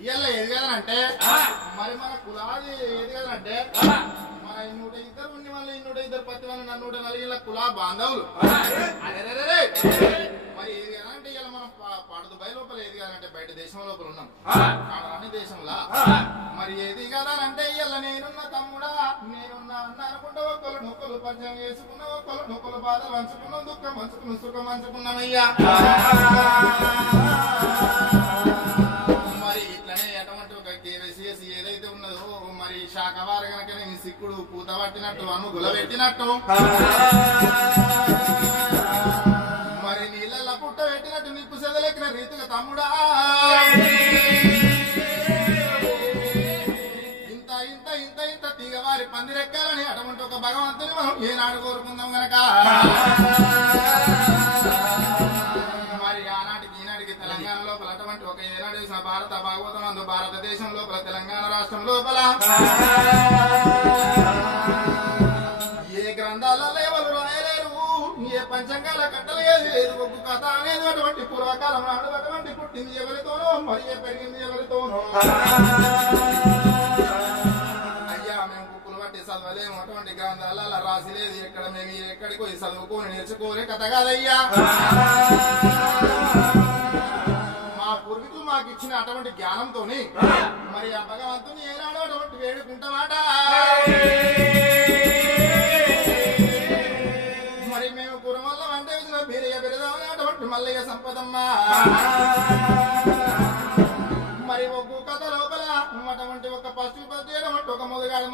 ఇయ్యాల ఏది కదనంటే మరి మన కులాది ఏది కదనంటే మన 102 ఉండి మళ్ళీ 102 పత్తి మన 104 కులా బాంధవులు మరి ఏది కదంటే ఇలా మనం పాడుదుబాయ్ లోపల ఏది కదంటే బయట దేశం లోపల ఉన్నాం అన్ని దేశంలా మరి ఏది కదానంటే ఇలా నేనున్న తమ్ముడా నేనున్నా అన్న అనుకుంటా ఒక్కరు నొక్కలు పంచం వేసుకున్నా ఒక్కరు నొక్కలు బాధలు పంచుకున్నాం దుఃఖం పంచుకున్నాం సుఖం పంచుకున్నామయ్యా మరి ఇట్లనే ఎటువంటి ఒక కేవైసీఎస్ ఏదైతే ఉన్నదో మరి శాఖవారు కనుక సిక్కుడు పూత పట్టినట్టు అను గులబెట్టినట్టు మరి నీళ్ళ పుట్ట పెట్టినట్టు నిప్పు సెదలెక్కిన రీతిగా తమ్ముడా ఇంత ఇంత ఇంత ఇంత తీగవారి పందిరెక్కాలని అటువంటి ఒక భగవంతుని మనం ఏనాడు కోరుకుందాం గనక మరి ఆనాటికి ఈనాటికి తెలంగాణ లోపల అటువంటి ఒక ఏనాడు భారత భాగవతం అందు భారతదేశం లోపల తెలంగాణ రాష్ట్రం లోపల ఏ గ్రంథాలలో ఎవరు రాయలేరు ఏ పంచంగాల కట్టలేదు లేదు ఒక్క కథ అనేది అటువంటి పూర్వకాలం నాడు అటువంటి పుట్టింది ఎవరితోనో మరి పెరిగింది ఎవరితోనో అయ్యా మేము బుక్కులు పట్టి చదవలేము అటువంటి గ్రంథాలలో రాసి లేదు ఎక్కడ మేము ఎక్కడికి పోయి చదువుకొని నేర్చుకోలే కథ కాదయ్యా మా పూర్వీకులు మాకు ఇచ్చిన అటువంటి జ్ఞానంతోని మరి ఆ భగవంతుని ఏనాడో అటువంటి వేడుకుంటామాట మరి మేము కురమల్ల అంటే బీరయ్య బిరదామని అటువంటి మల్లయ్య సంపదమ్మా మరి ఒక్క కథ లోపల అటువంటి ఒక పశు పద్ది అటువంటి ఒక మొదగాడు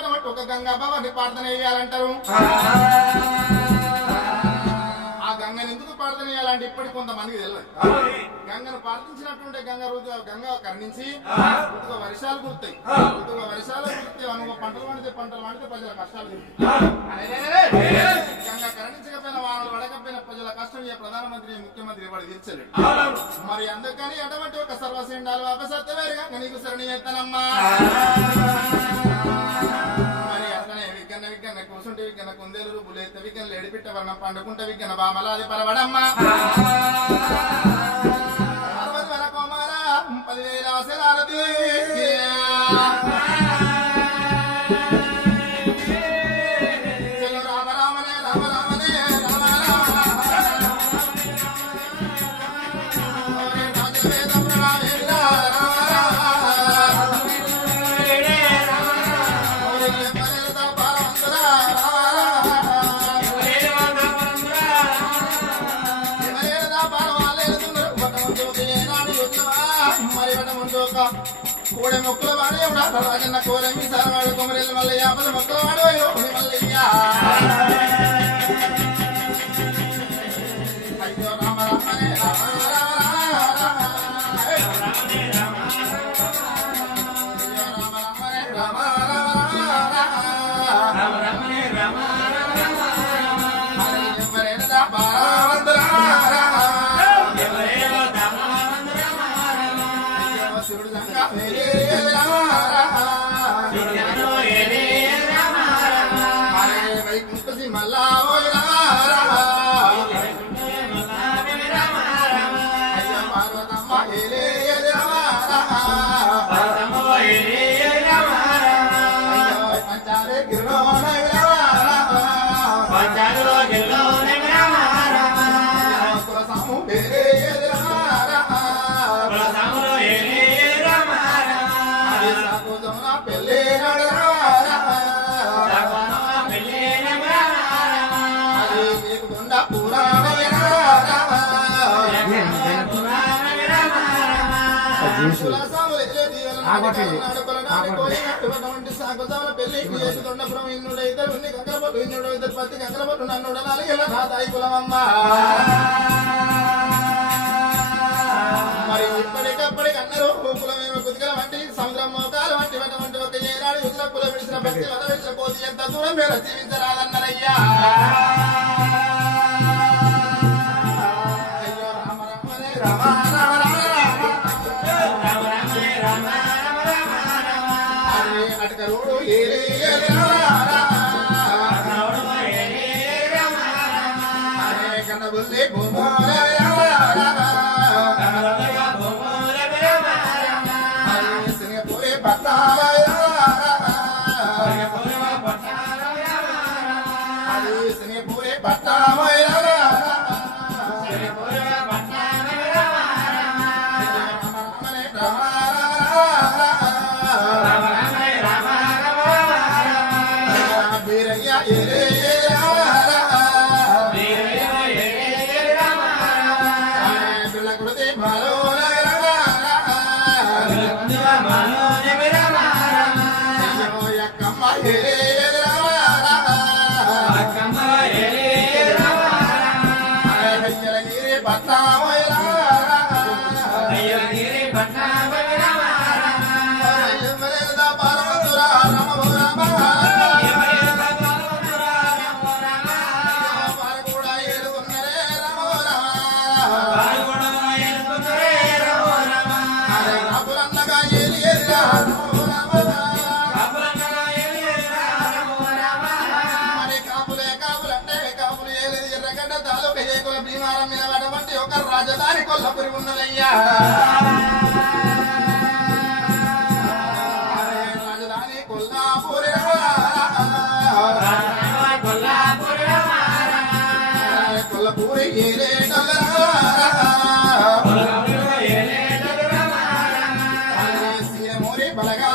అటువంటి ఒక గంగా బాబాకి ప్రార్థన వేయాలంటారు ఆ గంగను ఎందుకు ప్రార్థన చేయాలంటే ఇప్పటికి కొంతమందికి తెలియదు గంగను ప్రార్థించినట్టుంటే గంగ కరుణించి ఋతుగా వర్షాలు కురుతాయి ఋతుగా వర్షాలు కురితే అనుకో పంటలు పండితే ప్రజల కష్టాలు గంగ కరుణించకపోయినా వానలు పడకపోయినా ప్రజల కష్టం ఏ ప్రధానమంత్రి ముఖ్యమంత్రి వాడు తీర్చలేడు మరి అందుకని అటువంటి ఒక సర్వసేండాలు అపసత్యవేరు గంగ నీకు శరణి చేస్తానమ్మా మరి అతనే విగ్గన్న కూర్చుంటే విగ్గన్న కుందేలు బులేత విగ్గన ఎడిపిట్ట వర్ణం పండుకుంటే విగ్గన బామలాది పరవడమ్మా 60,000 కోమార 10,000 ఆశలారది రామ రామనే రామ రామనే రామ కోడె మొక్కల వాడే రాజన్న కోరెమి సారవాడు కొమరెల్లి మల్లయ్య పద మొక్కల వాడు మల్లయ్య అయ్యో రామ రామనే రామ మల్లా పార్వతమ్మ పంచాలే గిరిసాము పెళ్ళే పెళ్లికి చేసుకున్నప్పుడు ఇన్నుడైతారు కంకరపట్టు ఇన్నుడు పత్తి కంకరపట్టు నన్ను నాదాయి కులమమ్మా మరి ఇప్పటికప్పటికి అందరూ కులమేమో కుదికల వంటి సముద్రం మోకాలు వంటి వంటి ఒక ఏనాడు యుద్ధ కుల విడిచిన భక్తి వద విడిచిన కోతి ఎంత దూరం మీరు జీవించరాదన్నారయ్యా అయ్యో రామ రామనే రామ రామ అటకరోడు కన్నబుల్లి భూమోల కాపులన్నగా ఏలి ఏలిరా మరి కాపులంటే కాపులు ఏలేదు ఎర్రగడ్డ తాలూక ఏకుల భీమారం మీద పడవంటి ఒక రాజధాని కొల్లపురి ఉన్నదయ్యా రాజధాని కొల్లాపురి కొల్లపూరి ఏలే సీఎమూరి బలగా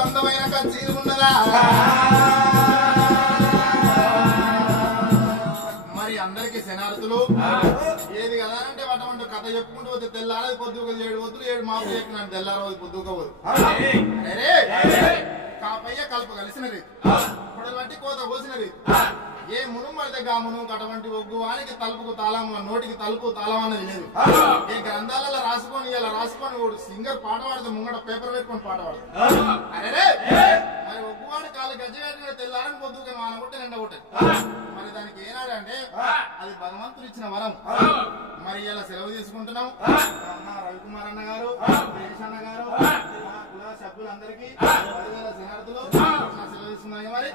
అందమైన కచ్చీరు ఉన్నదా మరి అందరికి శనార్థులు ఏది కదా అంటే అటువంటి కథ చెప్పుకుంటూ పోతే తెల్లారది పొద్దుక 7 వద్దులు 7 మాపు చెప్పినాడు తెల్లారది పొద్దుకోవద్దు కాపయ్య కలుపు కలిసిన రీతి పొడలు బట్టి కోత కోసిన రీతి ఏ మునుము పడితే గా మునుము అటువంటి ఒగ్గు వానికి తలుపుకు తాళం నోటికి తలుపు తాళం అన్నది లేదు ఏ గ్రంథాలలో రాసుకొని ఇలా రాసుకొని సింగర్ పాట పాడితే ముంగట పేపర్ పెట్టుకొని పాట పాడతాడు అరే మరి ఒగ్గువాడి కాలు గజ్జగట్టిన తెల్లారని పొద్దుగా మానగొట్టి నిండగొట్టదు మరి దానికి ఏనాడు అంటే అది భగవంతుడు ఇచ్చిన వరం మరి ఇలా సెలవు తీసుకుంటున్నాం అన్న రవికుమార్ అన్న గారు సురేష్ అన్న గారు కుల సభ్యులందరికీ 10,000 శనార్థులు సెలవు తీసుకున్నాయి మరి